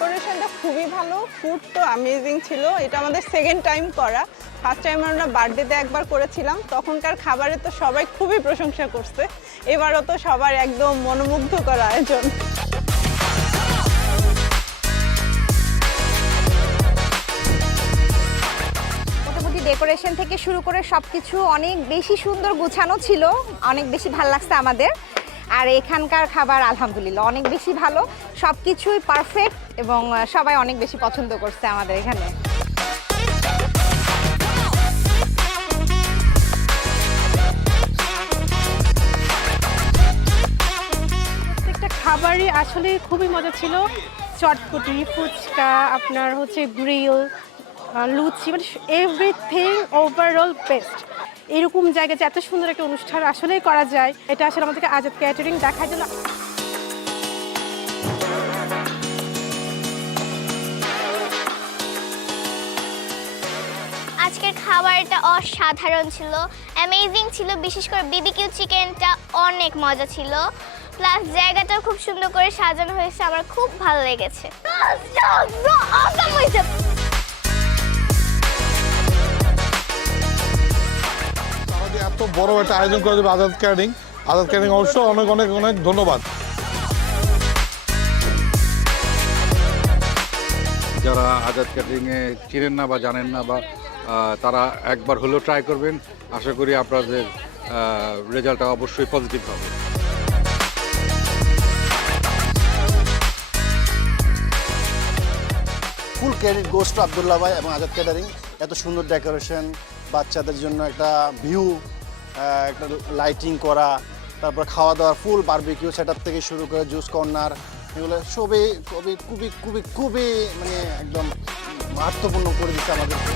ভালো, ফুড তো অ্যামেজিং ছিল। এটা আমাদের সেকেন্ড টাইম করা। ফার্স্ট টাইম আমরা বার্থডেতে একবার করেছিলাম। তখনকার খাবারে তো সবাই খুবই প্রশংসা করছে। এবারও তো সবার একদম মনোমুগ্ধকর আয়োজন। মোটামুটি ডেকোরেশন থেকে শুরু করে সব কিছু অনেক বেশি সুন্দর গুছানো ছিল। অনেক বেশি ভালো লাগছে আমাদের। আর এখানকার খাবার আলহামদুলিল্লাহ অনেক বেশি ভালো। সব কিছুই পারফেক্ট এবং সবাই অনেক বেশি পছন্দ করছে আমাদের এখানে। খাবারই আসলে খুবই মজা ছিল। চটপটি, ফুচকা, আপনার হচ্ছে গ্রিল লুচি মানে এভরিথিং ওভারঅল বেস্ট এরকম জায়গায় যে এত সুন্দর একটা অনুষ্ঠান আসলেই করা যায় এটা আসলে আমাদেরকে আজাদ ক্যাটারিং দেখার জন্য আজকের খাবারটা অসাধারণ ছিল অ্যামেজিং ছিল বিশেষ করে বিবিকিউ চিকেনটা অনেক মজা ছিল। প্লাস জায়গাটাও খুব সুন্দর করে সাজানো হয়েছে আমার খুব ভালো লেগেছে। এত বড় একটা আয়োজন করে দেবে আজাদ ক্যারিং আজাদ ক্যারিং অবশ্য অনেক অনেক অনেক ধন্যবাদ। যারা আজাদ ক্যাটারিংয়ে চিনেন না বা জানেন না বা তারা একবার হলেও ট্রাই করবেন। আশা করি আপনাদের রেজাল্টটা অবশ্যই পজিটিভ হবে। Full credit goes to Abdullah ভাই এবং আজাদ ক্যাটারিং এত সুন্দর ডেকোরেশন বাচ্চাদের জন্য একটা ভিউ একটা লাইটিং করা, তারপর খাওয়া দাওয়া ফুল বারবিকিউ সেটার থেকে শুরু করে জুস কর্নার এগুলো সবই খুবই খুবই খুবই খুবই মানে একদম মাহাত্মপূর্ণ করে দিচ্ছে আমাদেরকে